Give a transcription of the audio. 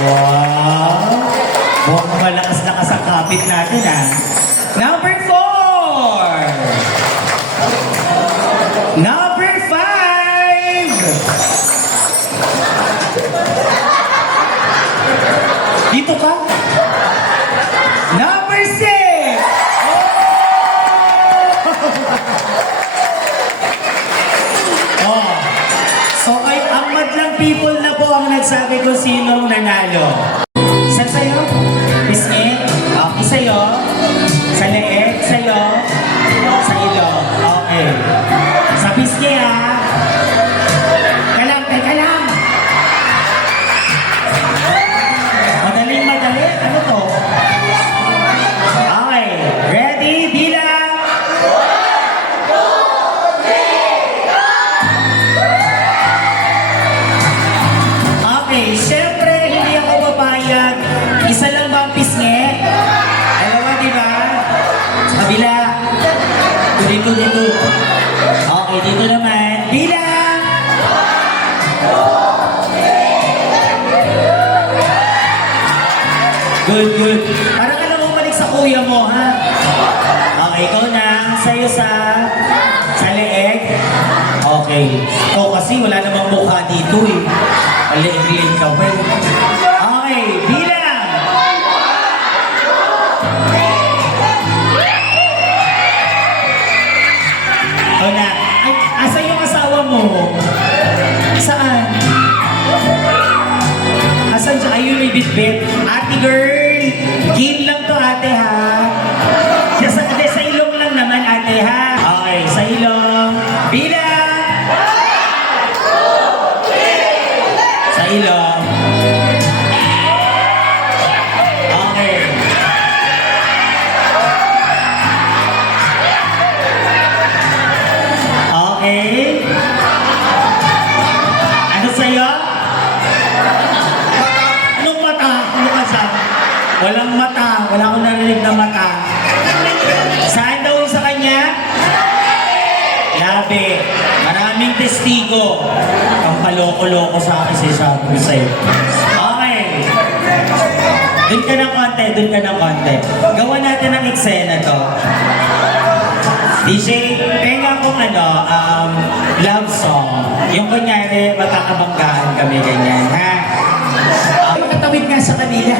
Wow! Mukhang malakas-lakas ang kapit natin, ha? Number 4! Number 5! Dito ka? Number 6! Oh! So ay ang madlang people na po ang nagsabi kung sinong nanalo. Saan sa'yo? Pisngi? Okay, sa'yo? Sa leeg? Sa'yo? Sa ilong? Okay. Sa pisngi, ha? Teka lang! Madali. Ano to? Okay. Ready? Bilang! Okay. Siyempre, hindi ako papayag. Isa lang ba ang pisngi? Dalawa, di ba? Sa kabila. Dito. Okay, dito naman. Bilang! Good. Parang ka lang bumalik sa kuya mo, ha? Okay, ikaw na. Sa'yo sa leeg. Okay. Ikaw kasi wala namang mukha dito, eh. Maliig-liig ka pa, eh. Okay, bilang! Ikaw na. Ay, asan yung asawa mo? Saan? Asan siya? Ayun, may bitbit. Ate girl, game lang to, ate, ha? Sa ilong lang naman, ate, ha? Okay, sa ilong. Bilang! Sa ilong. Okay. Okay. Ano sa'yo? Anong mata? Ano ka sa? Walang mata. Wala akong narinig na mata. Saan daw sa kanya? Labi. Maraming testigo. Ang paloko-loko sa akin si Sabi sa'yo. Okay. Doon ka ng konti. Gawa natin ang eksena to. DJ, penga kong love song. Yung kunyari, magkakabanggaan kami ganyan, ha? Makatawid nga sa kanila.